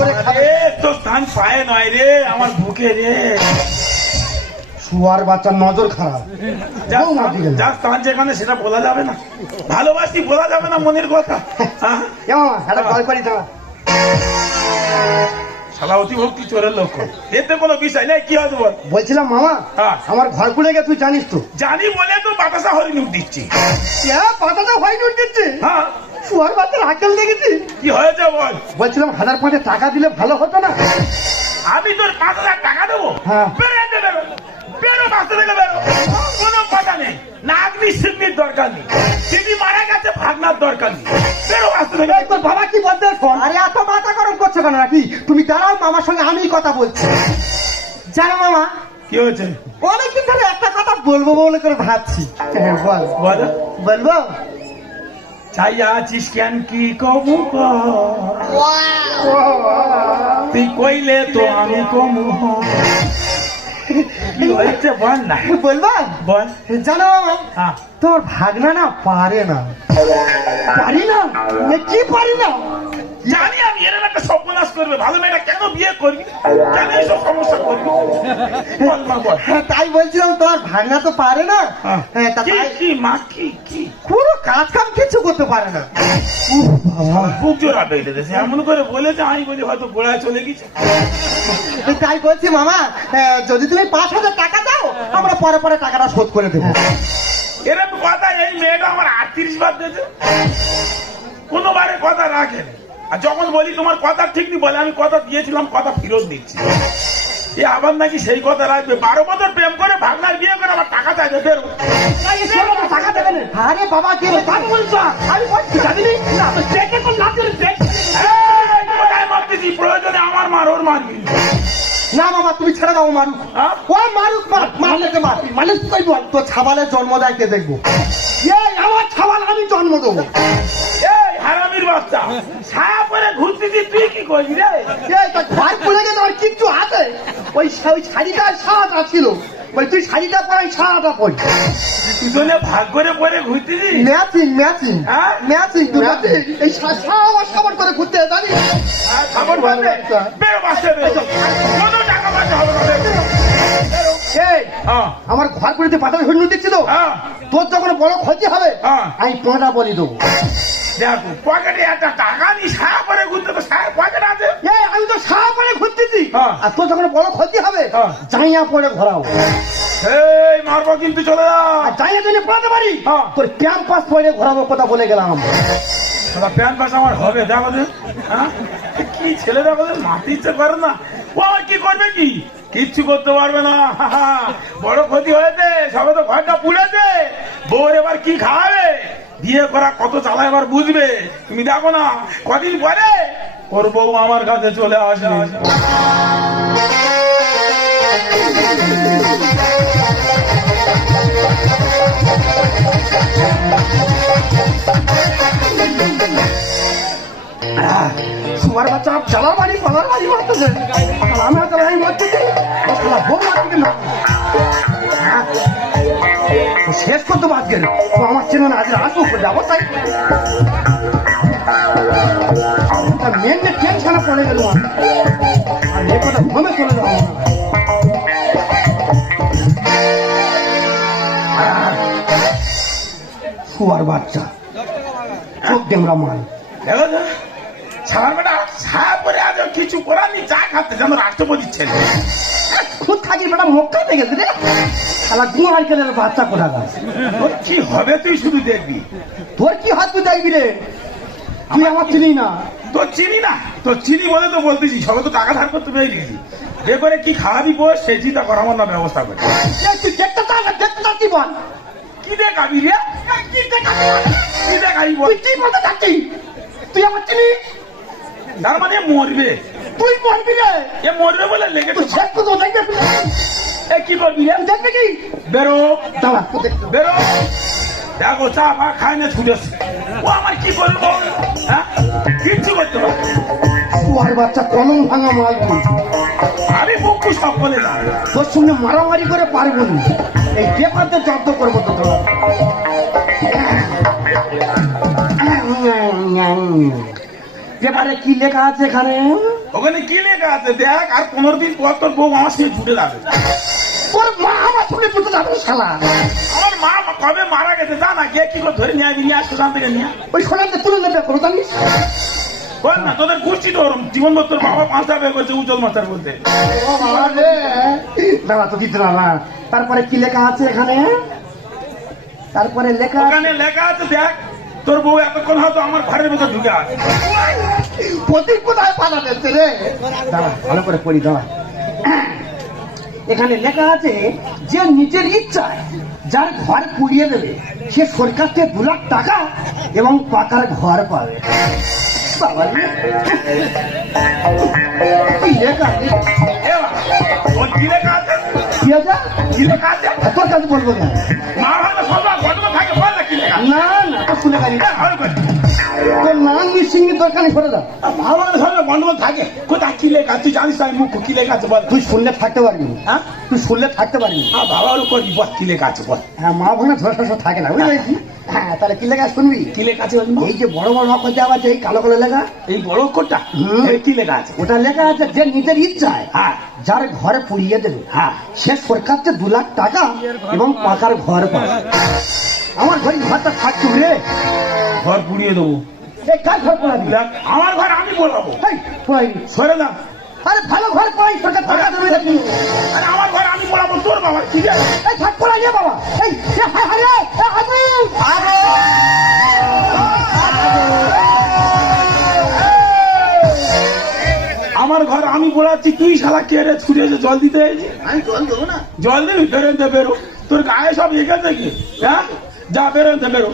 করে খাবে। তোর স্থান পায়ে নয় রে, আমার বুকে রে। শুয়ার বাচ্চার নজর খারাপ। যা স্থান যেখানে সেটা বলা যাবে না, ভালোবাসি বলা যাবে না মনের কথা। একটা কল করি দাঁড়া। শালা অতিভক্তি চোরের লক্ষ্য, এতে কোনো বিষয় নেই। কি হয়তো বল। বলছিলাম মামা, হ্যাঁ। আমার ঘর খুলে গে তুই জানিস তো? জানি বলে তো বাতাসা হরিণ উঠ দিচ্ছি। পাতাটা হয়নি উঠেছে। হ্যাঁ, শুয়ার বাচ্চার আকেল দেখেছি। কি হয়েছে বল। বলছিলাম 1000 টাকা দিলে ভালো হতো না? আমি তোর 5000 টাকা দেবো। হ্যাঁ। বেরো বেরো, বাঁচতে থেকে বেরো, কোনো কথা নেই। নাগনি সিদ্ধির দরকার নেই, দিদি মারা গেছে, ভাগনার দরকার নেই। বেরো, বাঁচতে থেকে। তোর বাবা কি বলতে? আরে এত মাথা গরম করছো কেন নাকি? তুমি দাঁড়াও, মামার সঙ্গে আমি কথা বলছি। জানো মামা কি হয়েছে? অনেকদিন ধরে একটা কথা বলবো বলে করে ভাবছি। বল বল। বলবো। চাই আছিস কেন কি কবু তুই কইলে তো আমি কমু। কি হয়েছে বল না। বলবো বল। জানো মামা, হ্যাঁ। তোর ভাগনা না পারে না। পারি না? কি পারি না? জানি আমি এর একটা সর্বনাশ করবে। ভালো মেয়েটা কেন বিয়ে করবি, কেন এইসব সমস্যা করবি? বল মা, বল। তাই বলছিলাম তোর ভাগনা তো পারে না। কি মা, কি কোনো কাজ কাম কিছু করতে পারে না। বুক জোড়া বেঁধে দিয়েছে, এমন করে বলেছে আমি বলি হয়তো গোড়ায় চলে গেছে। তাই বলছি মামা, যদি তুমি 5000 টাকা দাও, আমরা পরে পরে টাকাটা শোধ করে দেবো। এরকম কথা এই মেয়েটা আমার 38 বার দিয়েছে, কোনোবারে কথা রাখেন। আর যখন বলি তোমার কথা ঠিক নেই, বলে আমি কথা দিয়েছিলাম, কথা ফেরত দিচ্ছি। এ আবার নাকি সেই কথা রাখবে। 12 বছর প্রেম করে ভাগনার বিয়ে করে আবার টাকা চাইবে। ফেরো। টাকা দেবেন? আরে বাবা কি বলছো? আমি বলছি জানি না, চেকে কোন লাঠি চেক। কোথায় মারতেছি? প্রয়োজনে আমার মার, ওর মারবি না মামা, তুমি ছেড়ে দাও। মারুক, ও মারুক, মারলে মানে তুই বল, তোর ছাবালের জন্ম দেয় কে দেখবো? এই আমার ছাবাল আমি জন্ম দেবো। এই হারামির বাচ্চা, ছায়া পরে ঘুরতেছি, তুই কি করবি রে? এই তোর ঘর খুলে গেছে, আমার কিচ্ছু আছে? ওই শাড়িটা সারাটা ছিল, ওই তুই শাড়িটা পরে সারাটা পরি। দুজনে ভাগ করে পরে ঘুরতেছি। ম্যাচিং হ্যাঁ? ম্যাচিং এই সাবার করে ঘুরতে জানি। খবর পাবে? বেরো, বাঁচতে বেরো, কোনো টাকা পয়সা হবে না। বেরো। এই আমার ঘর করে পাতা হইল দিচ্ছি তো, তোর যখন বড় ক্ষতি হবে আমি 5টা বলি দেবো। দেখো পকেটে একটা টাকা নি, সারা পরে ঘুরতে তো সারা পকেট আছে। আমি তো সারা পরে ঘুরতেছি, আর তোর যখন বড় ক্ষতি হবে জাইয়া পরে ঘোরাও। এই মারবো কিন্তু, চলে যা। জাইয়া জন্য পড়াতে পারি, তোর ক্যাম্পাস পরে ঘোরাবো, কথা বলে গেলাম। প্যান্ট পাস আমার হবে। দেখো কি ছেলে, দেখো মারতে ইচ্ছে করে না। ও আমার কি করবে, কি কিচ্ছু করতে পারবে না। বড় ক্ষতি হয়েছে, সবে তো ঘরটা পুড়েছে। বউর এবার কি খাওয়াবে? বিয়ে করা কত জ্বালা এবার বুঝবে। তুমি দেখো না, কদিন পরে ওর বউ আমার কাছে চলে আসবে। তোমার বাচ্চা চালার বাড়ি পালার বাড়ি মারতেছে, আমি মারতেছি, বউ মারতে না শেষ করতে আজকে। আমার চেনে না, আজকে আসবো যাবো, তাই মেন টেনশনে পড়ে গেল। আর এ কথা ঘুমে চলে যাবো। শুয়ার বাচ্চা, চোখ ডেমরা মাল। ছাড়ার বেটা ছায়া পরে আজ কিছু করার নি, চা খাচ্ছে যেন রাষ্ট্রপতির ছেলে। খুব থাকি বেটা মক্কাতে গেছে রে, শালা গুয়ার কেলের বাচ্চা কোথা গাছ। তোর কি হবে তুই শুধু দেখবি। তোর কি হাত তুই দেখবি রে? তুই আমার চিনি না। তোর চিনি না? তোর চিনি বলে তো বলতেছি, সবে তো টাকা ধার করতে পেরে গেছি। যে করে কি খাওয়াবি বস, সেই চিন্তা করার না ব্যবস্থা করে। তুই দেখতে চাচ্ছি বল, কি দেখাবি রে? কি দেখাবি বল? তুই কি বলতে চাচ্ছি? তুই আমার চিনিস? তার মানে মরবে। তুই মরবি রে? এ মরবে বলে লেগে তুই শেষ করতে দেখবি। এ কি করবি রে? দেখবি কি? বেরো, দাঁড়া, বেরো। দেখো চা ফা খায় না, ছুটেছে। ও আমার কি করবো? হ্যাঁ, কিচ্ছু করতে পারবে। শুয়ার বাচ্চা কলম ভাঙা মাল বলছি। আমি বুকু সব বলে না, তোর সঙ্গে মারামারি করে পারবো না। এই পেপারতে জব্দ করবো তো। পেপারে কি লেখা আছে এখানে? ওখানে কি লেখা আছে দেখ, আর 15 দিন পর তোর বউ আমার সঙ্গে ছুটে যাবে। ওর মা আমার সঙ্গে ছুটে যাবে শালা। আমার মা কবে মারা গেছে জানা, গিয়ে কি করে ধরে নিয়ে আসবি, নিয়ে আসতে থেকে নিয়ে ওই সোনাতে তুলে নেবে কোনো জানিস? বল না, তোদের গোষ্ঠী তো ওরম জীবন তোর বাবা 5টা বিয়ে করছে উজ্জ্বল মাস্টার বলতে। দাঁড়া তো দিতে না। তারপরে কি লেখা আছে এখানে? তারপরে লেখা ওখানে লেখা আছে দেখ, তোর বউ এতক্ষণ হয়তো আমার ঘরের ভেতর ঢুকে আছে। প্রতীক কোথায় পালা যাচ্ছে রে? দাঁড়া ভালো করে পড়ি, দাঁড়া। এখানে লেখা আছে যে নিজের ইচ্ছায় যার ঘর পুড়িয়ে দেবে সে সরকার থেকে 2 লাখ টাকা এবং পাকার ঘর পাবে। বাবা রে, কি লেখা রে? এ বাবা, ওর কি লেখা আছে? কি আছে? কি লেখা আছে? তোর কাছে বলবো কেন? মা ভালো সব ঘটনা থাকে, বল না কি লেখা আছে? না না, তো শুনে গাড়ি এ, ভালো করে। তোর নাম নিশ্চিন্তি দরকার নেই, করে দাও। ভালো করে সব গন্ডগোল থাকে, কোথায় কি লেখা আছে? তুই জানিস না আমি মুখ কি লেখা আছে বল। তুই শুনলে থাকতে পারবি না। হ্যাঁ তুই শুনলে থাকতে পারবি না। বাবা ওর করবি, বল কি লেখা আছে বল। হ্যাঁ, মা ভাঙা ঝড় থাকে না, বুঝলি? হ্যাঁ, তাহলে কি লেখা শুনবি? কি লেখা আছে বল। এই যে বড় বড় অক্ষর দেওয়া আছে, এই কালো কালো লেখা, এই বড় অক্ষরটা হুম। এর কি লেখা আছে? ওটা লেখা আছে যে নিজের ইচ্ছায় হ্যাঁ যার ঘরে পুড়িয়ে দেবে হ্যাঁ সে সরকার থেকে 2 লাখ টাকা এবং পাকার ঘর পাবে। আমার ঘরে ঘরটা থাকতো রে। ঘর পুড়িয়ে দেবো। এই কার ঘর পড়াবি? দেখ, আমার ঘর আমি বলাবো। এই, পড়াইনি। সরে না, আরে ভালো ঘর পড়াই, সরকার টাকা দেবে নাকি? আরে আমার ঘর আমি বলাবো, তোর বাবা কি রে? এই ঘর পড়াই রে বাবা। এই হায় হায় রে, হাবু। আমার ঘর আমি বলাচ্ছি, তুই শালা কে রে ছুটে এসে জল দিতে এসেছি? আমি জল দেবো না। জল দিবি, বেরোতে বেরো। তোর গায়ে সব এঁকে কি? হ্যাঁ যা বেরোতে বেরো।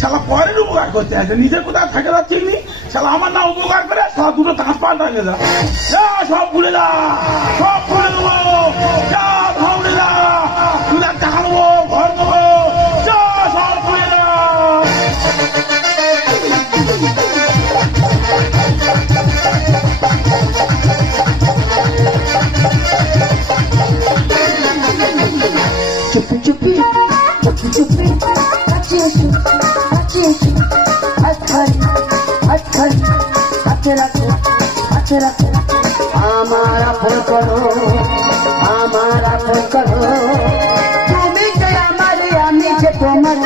শালা পরের উপকার করতে আছে, নিজের কোথায় থাকে না ঠিক নেই। শালা আমার না উপকার করে শালা দুটো কাঁচ পান টাকে যা, যা সব ভুলে যা, সব ভুলে দেবো, যা ভুলে যা, 2 লাখ টাকা দেবো, ঘর দেবো, যা সব ভুলে যা। চুপি চুপি চুপি চুপি কাছে এসো কাছে এসো হাত ধরি হাতে রাখো আমার আপন করো তুমি যে আমার আমি যে তোমার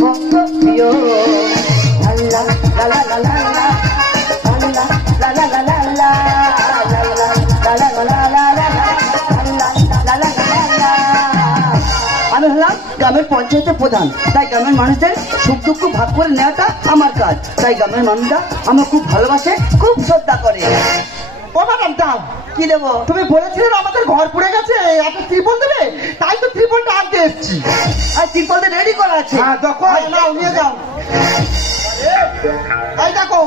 কত প্রিয় আল্লাহ লা লা লা লা লা আল্লাহ লা লা লা লা লা আমি হলাম গ্রামের পঞ্চায়েতের প্রধান, তাই গ্রামের মানুষদের সুখ দুঃখ ভাগ করে নেওয়াটা আমার কাজ। তাই গ্রামের মানুষরা আমার খুব ভালোবাসে, খুব শ্রদ্ধা করে। ও ম্যাডাম দাও। কি দেবো? তুমি বলেছিলে আমাদের ঘর পুড়ে গেছে, একটা ত্রিপল দেবে, তাই তো ত্রিপলটা আনতে এসছি। আর তিরপলটা রেডি করা আছে। হ্যাঁ দেখো, নাও নিয়ে যাও। এই দেখো,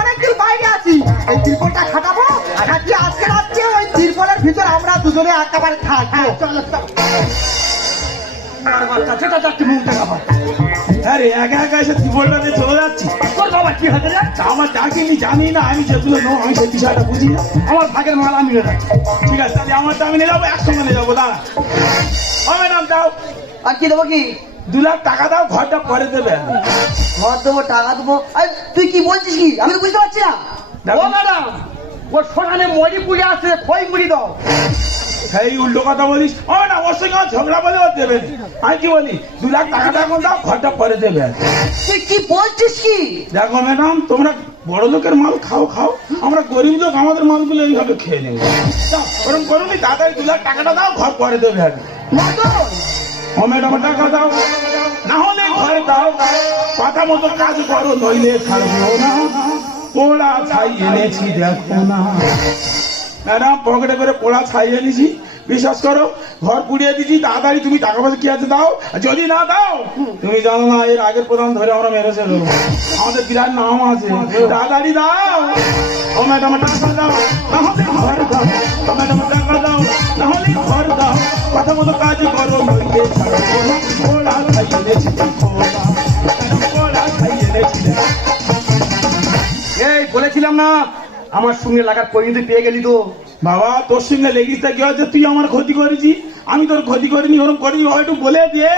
অনেকদিন বাইরে আছি, এই ত্রিপলটা খাটাবো, খাটিয়ে আজকে রাত্রে ওই ত্রিপলের ভিতরে আমরা দুজনে একেবারে থাকবো। চলো যেটা যাচ্ছি মুখ দেখাবো। আরে একা একা এসে ত্রিপলটা দিয়ে চলে যাচ্ছি। তোর বাবা কি হয়েছে রে? আমার ডাকিনি জানি না, আমি যেগুলো নো আমি সেই বিষয়টা বুঝি না। আমার ভাগের মাল আমি নিয়ে যাচ্ছি। ঠিক আছে, তাহলে আমারটা আমি নিয়ে যাবো, একসঙ্গে নিয়ে যাবো। দাঁড়া, ও ম্যাডাম দাও, আর কি দেবো? কি 2 লাখ টাকা দাও, ঘরটা পরে দেবে। ঘর দেবো, টাকা দেবো? আর তুই কি বলছিস কি? আমি তো বুঝতে পারছি না। ও ম্যাডাম, ওর সোনানে মরি পুড়ে আছে, খই মুড়ি দাও। সেই উল্টো কথা বলিস। ও না, ওর সঙ্গে আমার ঝগড়া বলে ওর দেবে। আমি কি বলি, 2 লাখ টাকাটা এখন দাও, ঘরটা পরে দেবে। তুই কি বলছিস কি? দেখো ম্যাডাম, তোমরা বড় লোকের মাল খাও, আমরা গরিব লোক, আমাদের মালগুলো এইভাবে খেয়ে নেবো। যাও, ওরকম করুন, তাড়াতাড়ি 2 লাখ টাকাটা দাও, ঘর পরে দেবে। মদন, ও ম্যাডাম টাকা দাও, না হলে ঘর দাও, কথা মতো কাজ করো, নইলে ছাড়বো না। পোড়া ছাই এনেছি দেখো না। ম্যাডাম পকেটে করে পোড়া ছাই এনেছি, বিশ্বাস করো, ঘর পুড়িয়ে দিচ্ছি। তাড়াতাড়ি তুমি টাকা পয়সা কি আছে দাও, আর যদি না দাও, তুমি জানো না এর আগের প্রধান ধরে আমরা মেরেছে, আমাদের বিরাট নাম আছে। তাড়াতাড়ি দাও, ও ম্যাডাম টাকা দাও, না হলে ঘর দাও, ও ম্যাডাম টাকা দাও, না হলে ঘর দাও, কথা মতো কাজ করো, নইলে ছাড়বো না। পোড়া ছাই এনেছি দেখো না, পোড়া ছাই এনেছি দেখো। এই বলেছিলাম না, আমার সঙ্গে লাগার পরিণতি পেয়ে গেলি তো। বাবা তোর সঙ্গে লেগিস কি হচ্ছে, তুই আমার ক্ষতি করেছিস, আমি তোর ক্ষতি করিনি, ওরকম করিনি, বাবা একটু বলে দিয়ে।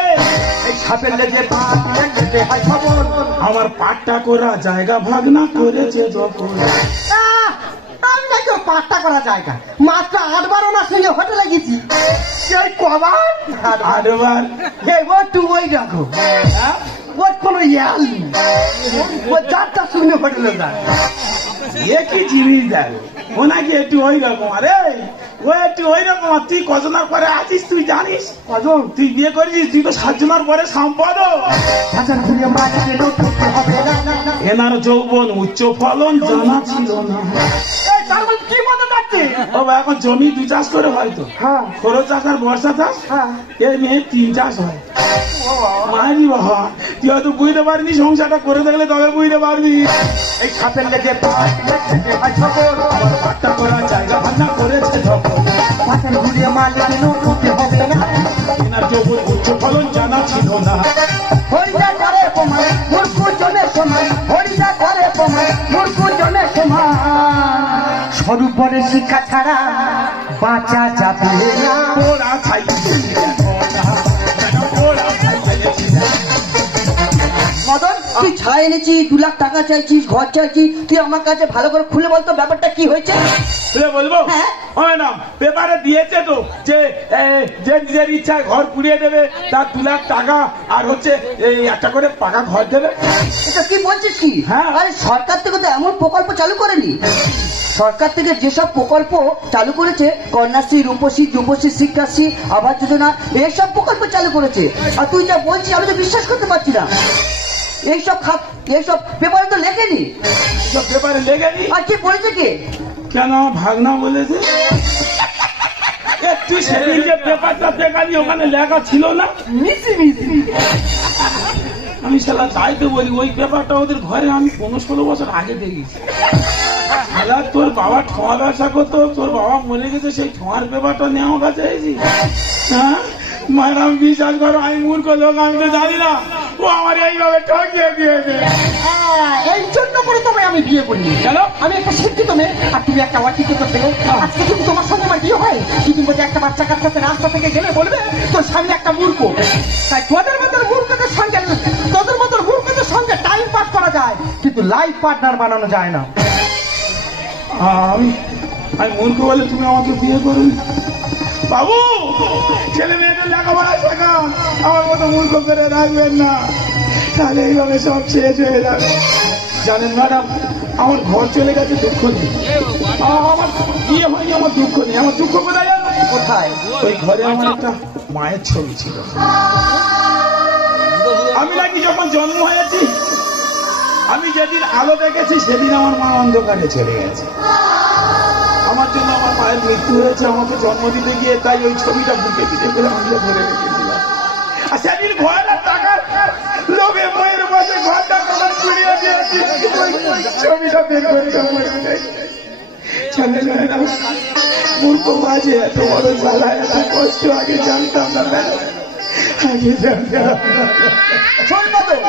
এই সাপের লেজে পা দিয়ে যেতে হয় খবর। আমার পাট্টা করা জায়গা ভাগ না করেছে যখন। আহ, আমি নাকি ওর পাট্টা করা জায়গা মাত্র 8 বার ওনার সঙ্গে হোটেলে গেছি। সেই কবার আটবার। ও টু ওই রাখো, ওর কোনো ইয়াল নেই। ও যারটার সঙ্গে হোটেলে যায়। এ কি জিনিস দেখো, ও নাকি একটু ওই রকম। আরে ও একটু ওই রকম। আর তুই কজনার পরে আছিস তুই জানিস? কজন তুই বিয়ে করেছিস, তুই তো 7 জনের পরে সম্পদ। ভাষণ ঘুরিয়ে মাটিতে লুটতে হবে না। এনার যৌবন উচ্চ ফলন জানা ছিল না। এই তার মানে কি মনে যাচ্ছে? ও বা এখন জমি 2 চাষ করে হয়তো, হ্যাঁ খরচ চাষ আর বর্ষা চাষ। হ্যাঁ। এই মেয়ে 3 চাষ হয়। মারি বাবা, তুই হয়তো বুঝতে পারবি, সংসারটা করে দেখলে তবে বুঝতে পারবি। এই সাপের লেগে পা দিয়ে যেতে হয় খবর। আমার পাট্টা করা জায়গা ভান্না করেছে যখন। ভাষণ ঘুরিয়ে মাটিতে লুটতে হবে না। এনার যৌবন উচ্চ ফলন জানা ছিল না। হরিদা করে প্রমাণ মূর্খ জনের সমান, হরিদা করে প্রমাণ মূর্খ জনের সমান। স্বরূপরে শিক্ষা ছাড়া বাঁচা যাবে না। ওরা ছাইছে ওরা ছাইছে। মদন, তুই ছাড়া এনেছিস, 2 লাখ টাকা চাইছিস, ঘর চাইছিস, তুই আমার কাছে ভালো করে খুলে বলতো ব্যাপারটা কি হয়েছে। তুই বলবো? হ্যাঁ। ও ম্যাডাম, পেপারে দিয়েছে তো যে যে নিজের ইচ্ছায় ঘর পুড়িয়ে দেবে, তার 2 লাখ টাকা আর হচ্ছে এই একটা করে পাকা ঘর দেবে। এটা কি বলছিস কি? হ্যাঁ। আরে সরকার থেকে তো এমন প্রকল্প চালু করেনি। সরকার থেকে যেসব প্রকল্প চালু করেছে, কন্যাশ্রী, রূপশ্রী, যুবশ্রী, শিক্ষাশ্রী, আবাস যোজনা, এইসব প্রকল্প চালু করেছে। আর তুই যা বলছিস আমি তো বিশ্বাস করতে পারছি না। এইসব পেপারে তো লেখেনি। সব পেপারে লেগেনি। আর কি বলেছে কে? কেন আমার ভাগনা বলেছে? এ, তুই সেদিন যে পেপারটা দেখালি ওখানে লেখা ছিল না? আমি শালা তাই তো বলি, ওই পেপারটা ওদের ঘরে আমি 15-16 বছর আগে দেখেছি। শালা তোর বাবা ঠোঁয়া ব্যবসা করতো, তোর বাবা মরে গেছে, সেই ঠোঁয়ার পেপারটা নিয়ে আমার কাছে এসেছি। হ্যাঁ ম্যাডাম, বিশ্বাস করো আমি মূর্খ লোক, আমি তো জানি না ও আমার এইভাবে ঠকিয়ে দিয়েছে। এই জন্য করে তোমায় আমি বিয়ে করি। কেন? আমি একটা শিক্ষিত মেয়ে আর তুমি একটা অশিক্ষিত ছেলে। আজকে যদি তোমার সঙ্গে আমার বিয়ে হয়, তুমি বলতে একটা বাচ্চা কাচ্চাতে রাস্তা থেকে গেলে বলবে তোর স্বামী একটা মূর্খ। তাই তোদের মতো মূর্খদের সঙ্গে টাইম পাস করা যায়, কিন্তু লাইফ পার্টনার বানানো যায় না। আমি মূর্খ বলে তুমি আমাকে বিয়ে করুন? বাবু, ছেলে মেয়েদের লেখাপড়া শেখান, আমার মতো মূর্খ করে রাখবেন না, তাহলে এইভাবে সব শেষ হয়ে যাবে। জানেন ম্যাডাম, আমার ঘর চলে গেছে, দুঃখ নেই। আমার বিয়ে হয়নি, আমার দুঃখ নেই। আমার দুঃখ কোথায় জানো? কোথায়? ওই ঘরে আমার একটা মায়ের ছবি ছিল। আমি নাকি যখন জন্ম হয়েছি, আমি যেদিন আলো দেখেছি সেদিন আমার মা অন্ধকারে চলে গেছে। আমার জন্য আমার মায়ের মৃত্যু হয়েছে আমাকে জন্ম দিতে গিয়ে, তাই ওই ছবিটা বুকে দিতে করে আমি ধরে রেখেছিলাম। আর সেদিন ঘরের টাকার লোভে বইয়ের পাশে ঘরটা কখন কুড়িয়ে দিয়েছি, ওই ছবিটা বের করতে মূর্খ মাঝে এত বড় জ্বালা, এত কষ্ট আগে জানতাম না ম্যাডাম, আগে জানতাম না। শোন মদন,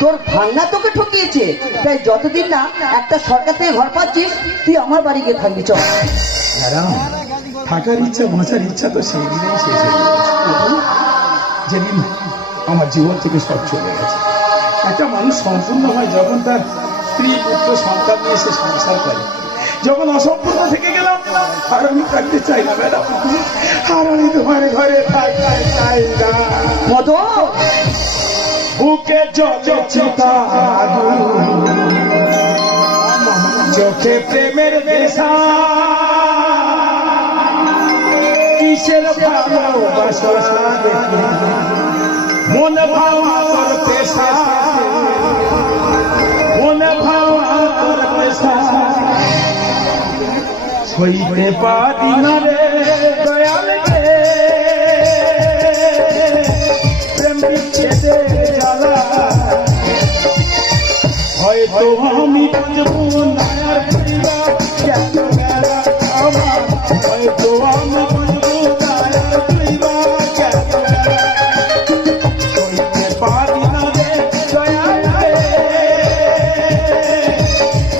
তোর ভাঙনা তোকে ঠকিয়েছে, তাই যতদিন না একটা সরকার থেকে ঘর পাচ্ছিস, তুই আমার বাড়ি গিয়ে থাকবি। চল। ম্যাডাম, থাকার ইচ্ছা, বাঁচার ইচ্ছা তো সেই দিনেই শেষ হয়ে গেছে, যেদিন আমার জীবন থেকে সব চলে গেছে। একটা মানুষ সম্পূর্ণ হয় যখন তার স্ত্রী, পুত্র, সন্তান নিয়ে সে সংসার করে। যখন অসম্পূর্ণ থেকে গেলাম, আর আমি থাকতে চাই না ম্যাডাম, আর আমি তোমার ঘরে থাকতে চাই না। মদন, বুকে জ্বলে চিতা আগুন, চোখে প্রেমের নেশা, কিসের ভালোবাসা দেখি মন ভাঙা তোর পেশা, মন ভাঙা তোর পেশা, সইতে পারি না রে দয়াল রে, প্রেম বিচ্ছেদে জ্বালা, হয়তো আমি বুঝবো না আর ফিরা কেন গেলা আমার, হয়তো আমি বুঝবো না আর ফিরা কেন গেলা, সইতে পারি না রে দয়াল রে,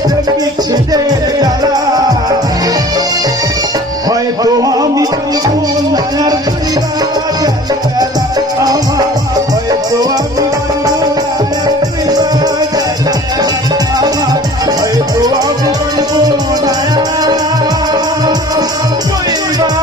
প্রেম বিচ্ছেদে জ্বালা, হয়তো আমি বুঝবো না আর ফিরা পরিবার